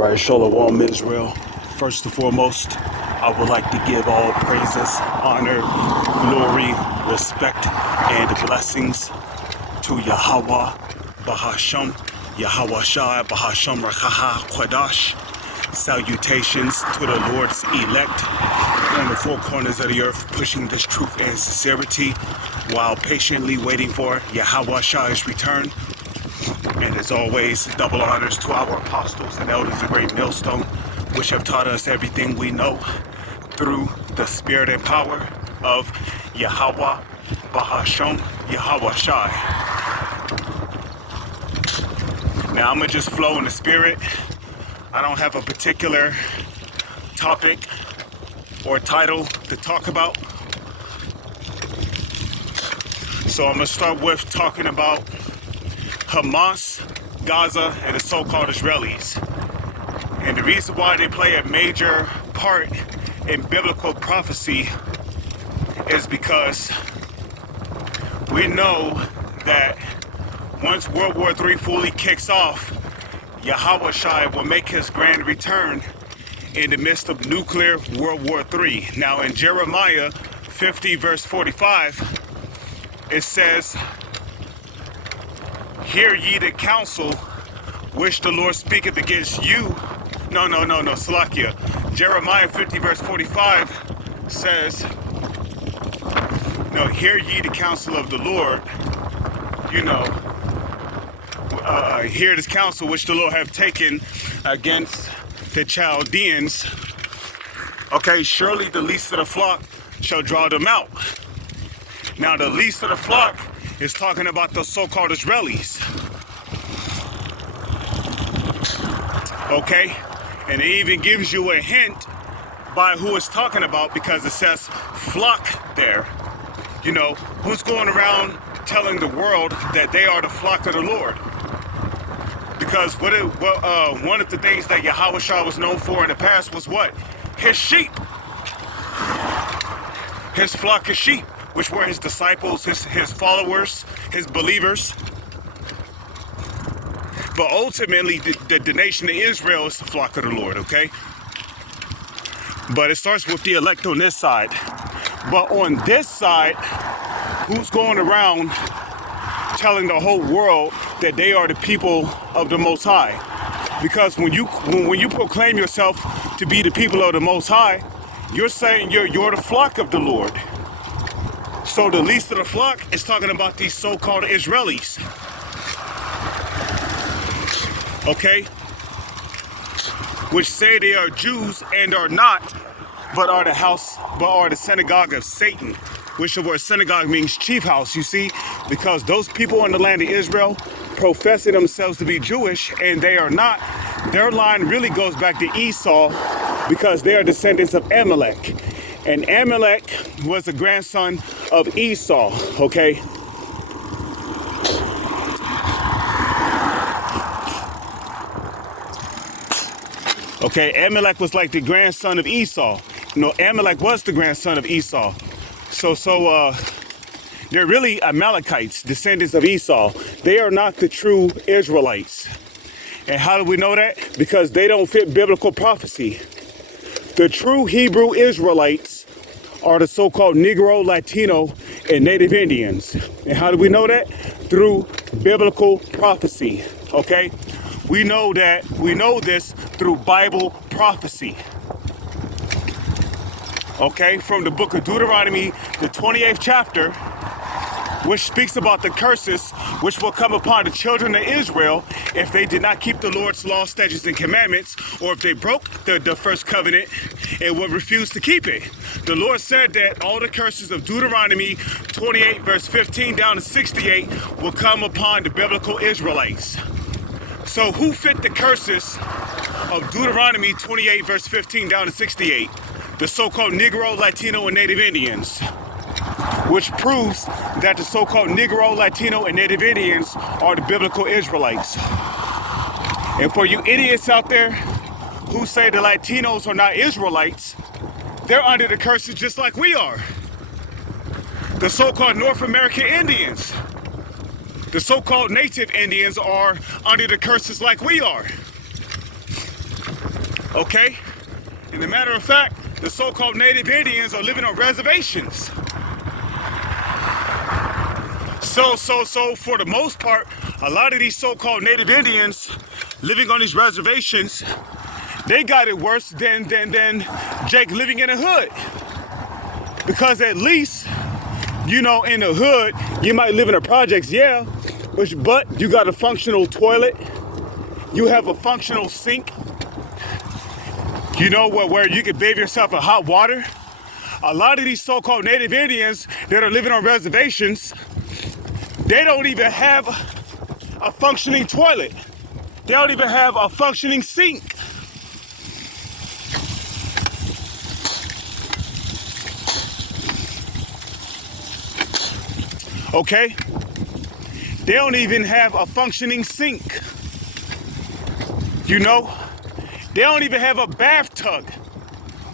Alright, Shalom Israel. First and foremost, I would like to give all praises, honor, glory, respect, and blessings to Yahweh, Bahasham, Yahweh Shai, Bahasham Rakaha Kwadash. Salutations to the Lord's elect on the four corners of the earth, pushing this truth and sincerity while patiently waiting for Yahweh Shai's return. And as always, double honors to our apostles and elders of Great Millstone, which have taught us everything we know through the spirit and power of Yahweh, Bahasham, Yahweh Shai. Now I'm gonna just flow in the spirit. I don't have a particular topic or title to talk about. So I'm gonna start with talking about Hamas, Gaza, and the so-called Israelis. And the reason why they play a major part in biblical prophecy is because we know that once World War III fully kicks off, Yahweh Shai will make his grand return in the midst of nuclear World War III. Now in Jeremiah 50 verse 45, it says, "Hear ye the counsel which the Lord speaketh against you." No, Salakia. Jeremiah 50 verse 45 says, no, hear ye the counsel of the Lord, hear this counsel which the Lord have taken against the Chaldeans. Okay, surely the least of the flock shall draw them out. Now the least of the flock is talking about the so-called Israelis. Okay, and it even gives you a hint by who it's talking about because it says flock there. You know, who's going around telling the world that they are the flock of the Lord? Because one of the things that Yahweh Shai was known for in the past was what? His sheep. His flock of sheep, which were his disciples, his followers, his believers. But ultimately, the nation of Israel is the flock of the Lord, okay? But it starts with the elect on this side. But on this side, who's going around telling the whole world that they are the people of the Most High? Because when you proclaim yourself to be the people of the Most High, you're saying you're the flock of the Lord. So the least of the flock is talking about these so-called Israelis. Okay? Which say they are Jews and are not, but are the synagogue of Satan. Which the word synagogue means chief house, you see? Because those people in the land of Israel professing themselves to be Jewish and they are not, their line really goes back to Esau because they are descendants of Amalek. And Amalek was the grandson of Esau, okay? Okay, Amalek was like the grandson of Esau. No, Amalek was the grandson of Esau. So they're really Amalekites, descendants of Esau. They are not the true Israelites. And how do we know that? Because they don't fit biblical prophecy. The true Hebrew Israelites are the so-called Negro, Latino, and Native Indians. And how do we know that? Through biblical prophecy, okay? We know this through Bible prophecy. Okay, from the book of Deuteronomy, the 28th chapter, which speaks about the curses which will come upon the children of Israel if they did not keep the Lord's law, statutes, and commandments, or if they broke the first covenant and would refuse to keep it. The Lord said that all the curses of Deuteronomy 28 verse 15 down to 68 will come upon the biblical Israelites. So who fit the curses of Deuteronomy 28 verse 15 down to 68? The so-called Negro, Latino, and Native Indians, which proves that the so-called Negro, Latino, and Native Indians are the biblical Israelites. And for you idiots out there who say the Latinos are not Israelites, they're under the curses just like we are. The so-called North American Indians, the so-called Native Indians are under the curses like we are. Okay? And a matter of fact, the so-called native Indians are living on reservations. So for the most part, a lot of these so-called native Indians living on these reservations, they got it worse than Jake living in a hood. Because at least, you know, in the hood, you might live in the projects, yeah, but you got a functional toilet, you have a functional sink, you know, where you can bathe yourself in hot water. A lot of these so-called native Indians that are living on reservations, they don't even have a functioning toilet. They don't even have a functioning sink. Okay? They don't even have a functioning sink. You know? They don't even have a bathtub.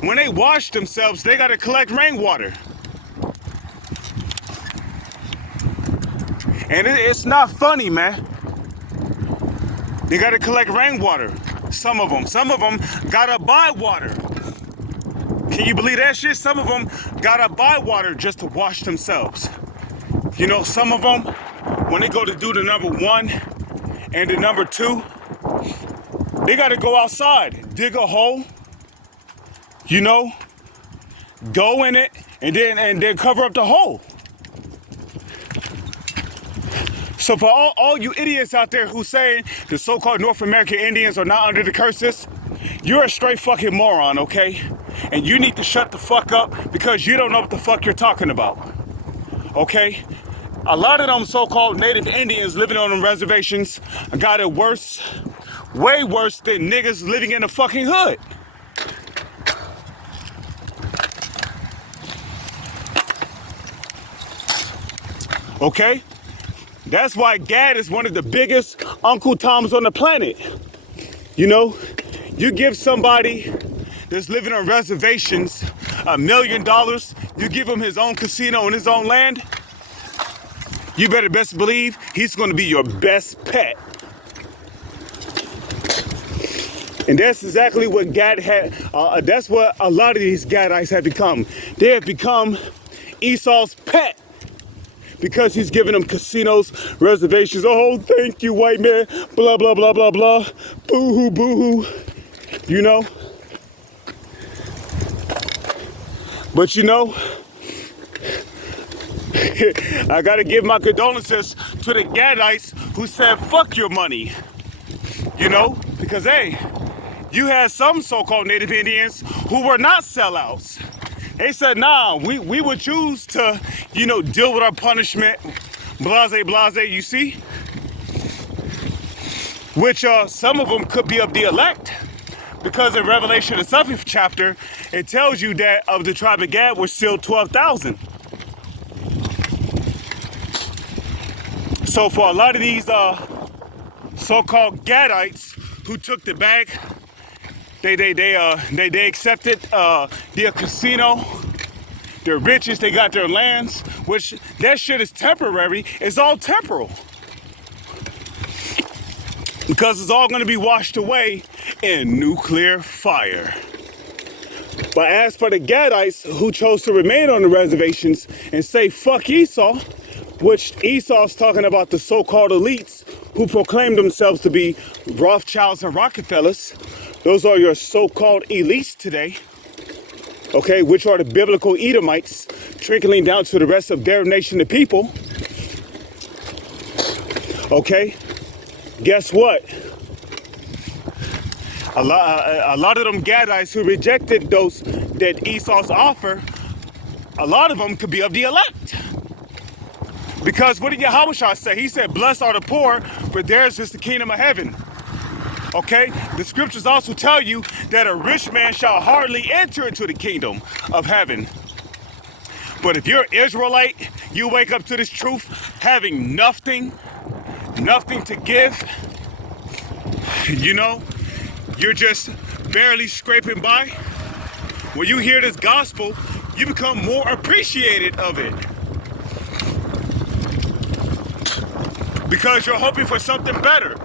When they wash themselves, they gotta collect rainwater. And it's not funny, man. They gotta collect rainwater. Some of them gotta buy water. Can you believe that shit? Some of them gotta buy water just to wash themselves. You know, some of them, when they go to do the number 1 and the number 2, they gotta go outside, dig a hole, you know, go in it, and then cover up the hole. So for all you idiots out there who say the so-called North American Indians are not under the curses, you're a straight fucking moron, okay? And you need to shut the fuck up because you don't know what the fuck you're talking about, okay? A lot of them so-called native Indians living on them reservations got it worse, way worse than niggas living in the fucking hood. Okay? That's why Gad is one of the biggest Uncle Toms on the planet. You know, you give somebody that's living on reservations $1 million, you give him his own casino on his own land, you better best believe he's gonna be your best pet. And that's exactly what Gad had, that's what a lot of these Gadites have become. They have become Esau's pet. Because he's giving them casinos, reservations. Oh, thank you, white man. Blah, blah, blah, blah, blah. Boo-hoo, boo-hoo. You know? But you know, I gotta give my condolences to the Gadites who said, fuck your money. You know? Because, hey, you had some so-called native Indians who were not sellouts. They said, nah, we would choose to, you know, deal with our punishment, blase, blase, you see? Which some of them could be of the elect, because in Revelation, the 7th chapter, it tells you that of the tribe of Gad were still 12,000. So for a lot of these so-called Gadites who took the bag, they accepted their casino, their riches, they got their lands, which that shit is temporary. It's all temporal. Because it's all gonna be washed away in nuclear fire. But as for the Gadites who chose to remain on the reservations and say fuck Esau, which Esau's talking about the so-called elites who proclaim themselves to be Rothschilds and Rockefellers. Those are your so-called elites today, okay, which are the biblical Edomites, trickling down to the rest of their nation of people. Okay, guess what? A lot of them Gadites who rejected that Esau's offer, a lot of them could be of the elect. Because what did Yahweh say? He said, blessed are the poor, for theirs is the kingdom of heaven. Okay? The scriptures also tell you that a rich man shall hardly enter into the kingdom of heaven. But if you're an Israelite, you wake up to this truth having nothing to give, you know, you're just barely scraping by. When you hear this gospel, you become more appreciated of it. Because you're hoping for something better.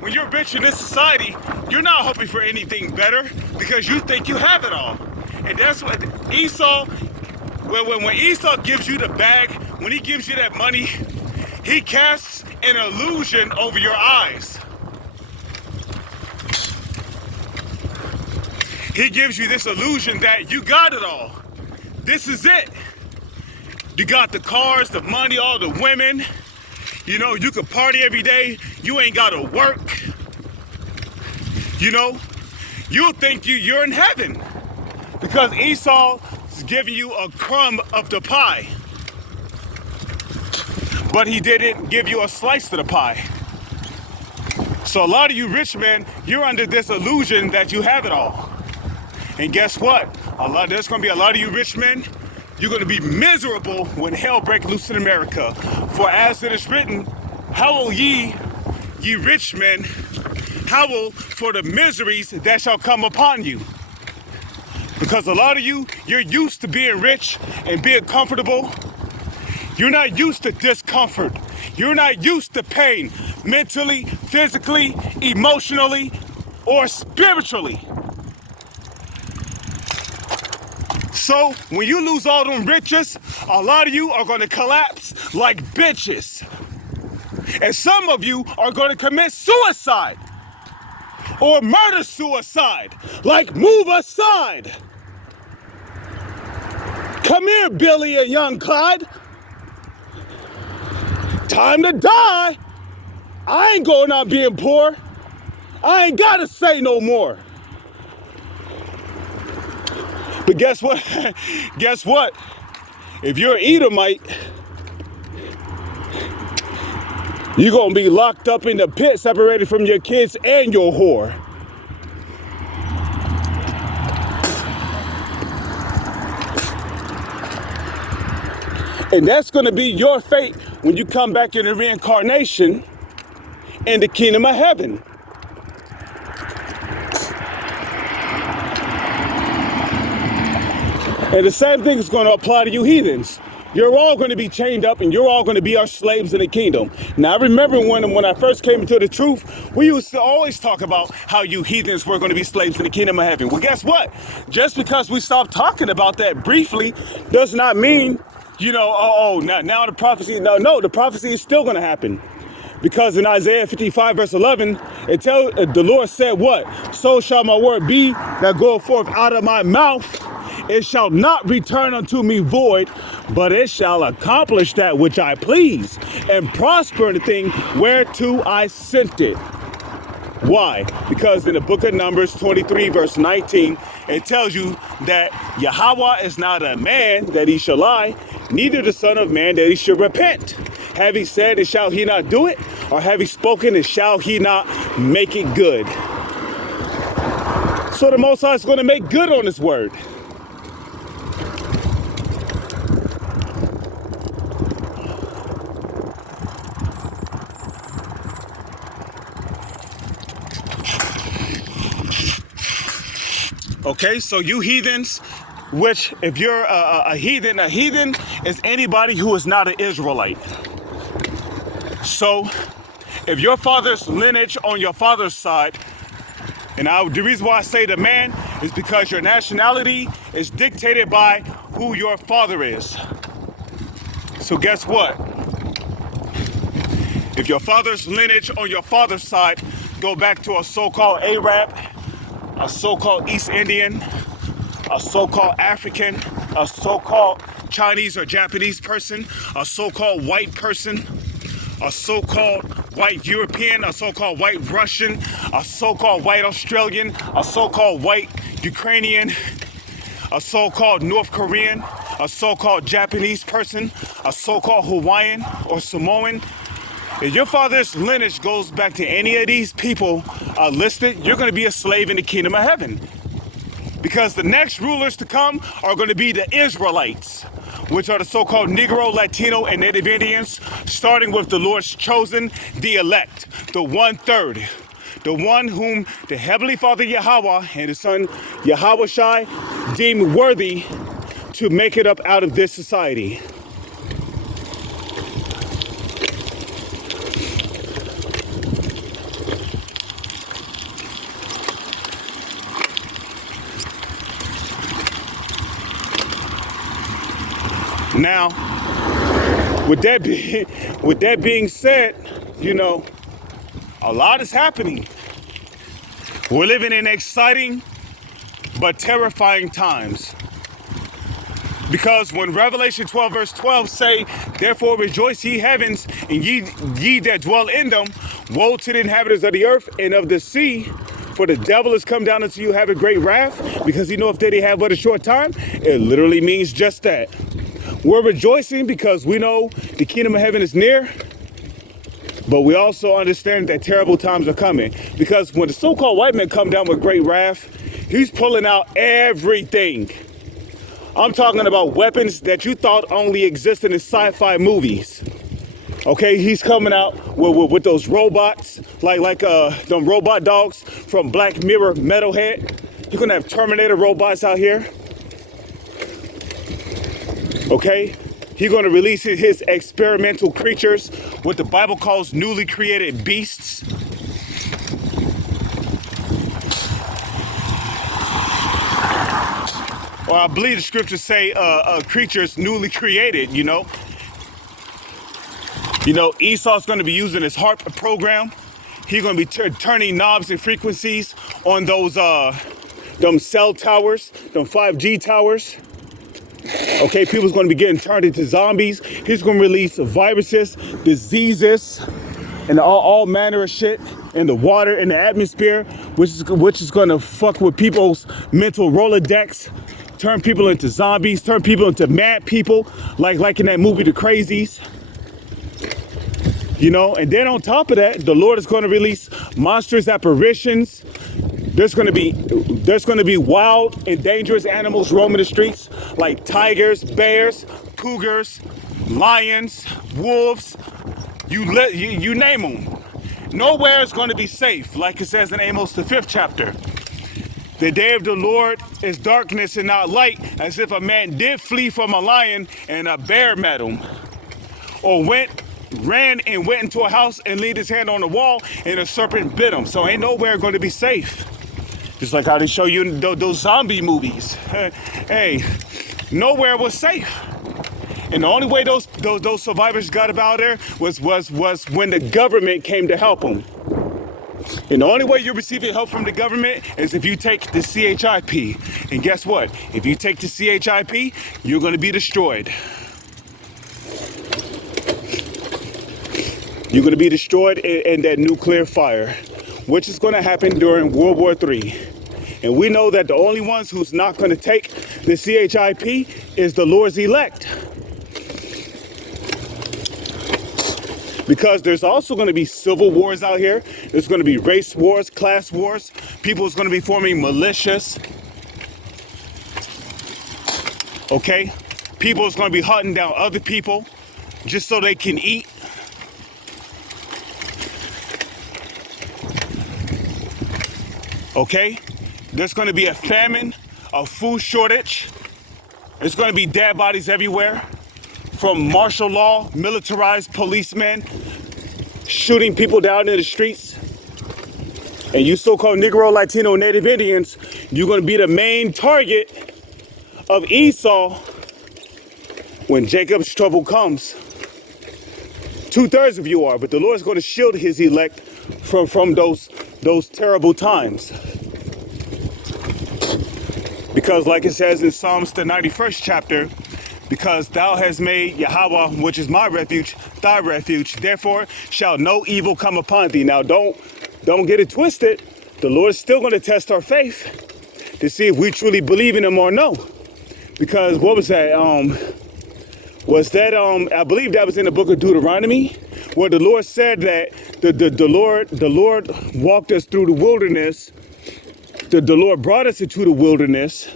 When you're rich in this society, you're not hoping for anything better. because you think you have it all. And that's what Esau, when Esau gives you the bag, when he gives you that money, he casts an illusion over your eyes. He gives you this illusion that you got it all. This is it. You got the cars, the money, all the women. You know, you can party every day. You ain't got to work. You know, you'll think you're in heaven because Esau is giving you a crumb of the pie. But he didn't give you a slice of the pie. So a lot of you rich men, you're under this illusion that you have it all. And guess what? There's going to be a lot of you rich men, you're going to be miserable when hell break loose in America. For as it is written, howl ye rich men, howl for the miseries that shall come upon you. Because a lot of you, you're used to being rich and being comfortable. You're not used to discomfort. You're not used to pain, mentally, physically, emotionally, or spiritually. So when you lose all them riches, a lot of you are going to collapse like bitches. And some of you are going to commit suicide or murder suicide, like move aside. Come here, Billy and young Clyde. Time to die. I ain't going out being poor. I ain't got to say no more. But guess what? Guess what? If you're an Edomite, you're going to be locked up in the pit, separated from your kids and your whore. And that's going to be your fate when you come back in the reincarnation in the kingdom of heaven. And the same thing is going to apply to you heathens. You're all going to be chained up and you're all going to be our slaves in the kingdom. Now, I remember when I first came into the truth, we used to always talk about how you heathens were going to be slaves in the kingdom of heaven. Well, guess what? Just because we stopped talking about that briefly does not mean, now the prophecy, no, the prophecy is still going to happen. Because in Isaiah 55 verse 11, the Lord said what? So shall my word be that goeth forth out of my mouth. It shall not return unto me void, but it shall accomplish that which I please and prosper in the thing whereto I sent it. Why? Because in the book of Numbers 23 verse 19, it tells you that Yahweh is not a man that he shall lie, neither the son of man that he should repent. Have he said and shall he not do it? Or have he spoken and shall he not make it good? So the Most High is going to make good on his word. Okay, so you heathens, which if you're a heathen is anybody who is not an Israelite. So if your father's lineage on your father's side, and the reason why I say the man is because your nationality is dictated by who your father is. So guess what? If your father's lineage on your father's side go back to a so-called Arab, a so-called East Indian, a so-called African, a so-called Chinese or Japanese person, a so-called white person, a so-called white European, a so-called white Russian, a so-called white Australian, a so-called white Ukrainian, a so-called North Korean, a so-called Japanese person, a so-called Hawaiian or Samoan. If your father's lineage goes back to any of these people listed, you're going to be a slave in the kingdom of heaven. Because the next rulers to come are going to be the Israelites, which are the so-called Negro, Latino, and Native Indians, starting with the Lord's chosen, the elect, the 1/3, the one whom the Heavenly Father Yahweh and His Son Yahweh Shai deemed worthy to make it up out of this society. Now, with that being said, you know, a lot is happening. We're living in exciting but terrifying times. Because when Revelation 12 verse 12 say, therefore rejoice ye heavens, and ye that dwell in them, woe to the inhabitants of the earth and of the sea, for the devil has come down unto you having great wrath, because he knoweth that he have but a short time. It literally means just that. We're rejoicing because we know the kingdom of heaven is near, but we also understand that terrible times are coming. Because when the so-called white man come down with great wrath, he's pulling out everything. I'm talking about weapons that you thought only existed in sci-fi movies. Okay, he's coming out with those robots, like them robot dogs from Black Mirror Metalhead. You're gonna have Terminator robots out here. Okay, he's gonna release his experimental creatures, what the Bible calls newly created beasts. Or I believe the scriptures say creatures newly created, you know. You know, Esau's going to be using his HARP program. He's going to be turning knobs and frequencies on those them cell towers, them 5G towers. Okay, people's going to be getting turned into zombies. He's going to release viruses, diseases, and all manner of shit in the water, in the atmosphere, which is going to fuck with people's mental Rolodex, turn people into zombies, turn people into mad people, like in that movie The Crazies. You know, and then on top of that, the Lord is going to release monstrous apparitions. There's going to be wild and dangerous animals roaming the streets, like tigers, bears, cougars, lions, wolves. You name them. Nowhere is going to be safe, like it says in Amos the 5th chapter. The day of the Lord is darkness and not light, as if a man did flee from a lion and a bear met him, or ran and went into a house and laid his hand on the wall and a serpent bit him. So ain't nowhere going to be safe. Just like how they show you in those zombie movies. Hey, nowhere was safe. And the only way those survivors got about there was when the government came to help them. And the only way you're receiving help from the government is if you take the CHIP. And guess what? If you take the CHIP, you're going to be destroyed. You're going to be destroyed in that nuclear fire, which is going to happen during World War III. And we know that the only ones who's not going to take the CHIP is the Lord's elect. Because there's also going to be civil wars out here. There's going to be race wars, class wars. People is going to be forming militias. Okay? People is going to be hunting down other people just so they can eat. Okay? There's going to be a famine, a food shortage. There's going to be dead bodies everywhere. From martial law, militarized policemen shooting people down in the streets. And you so-called Negro, Latino, Native Indians, you're going to be the main target of Esau when Jacob's trouble comes. 2/3 of you are, but the Lord's going to shield his elect from those terrible times. Because like it says in Psalms the 91st chapter, because thou hast made Yahweh, which is my refuge, thy refuge, therefore shall no evil come upon thee. Now don't get it twisted. The Lord is still going to test our faith to see if we truly believe in him or no. Because what was that? I believe that was in the book of Deuteronomy, where the Lord said that the Lord walked us through the wilderness. The Lord brought us into the wilderness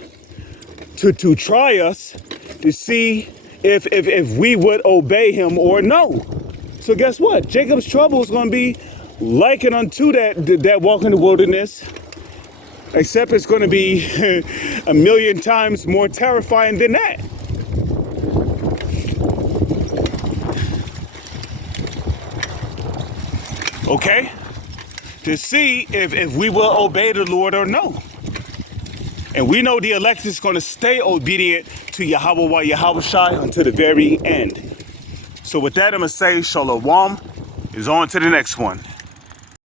to try us, to see if we would obey him or no. So guess what? Jacob's trouble is going to be likened unto that walk in the wilderness, except it's going to be 1,000,000 times more terrifying than that. Okay? To see if we will obey the Lord or no. And we know the elect is going to stay obedient to Yahweh Yahweh Shai until the very end. So with that, I'm going to say Shalom is on to the next one.